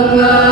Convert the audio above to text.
Allah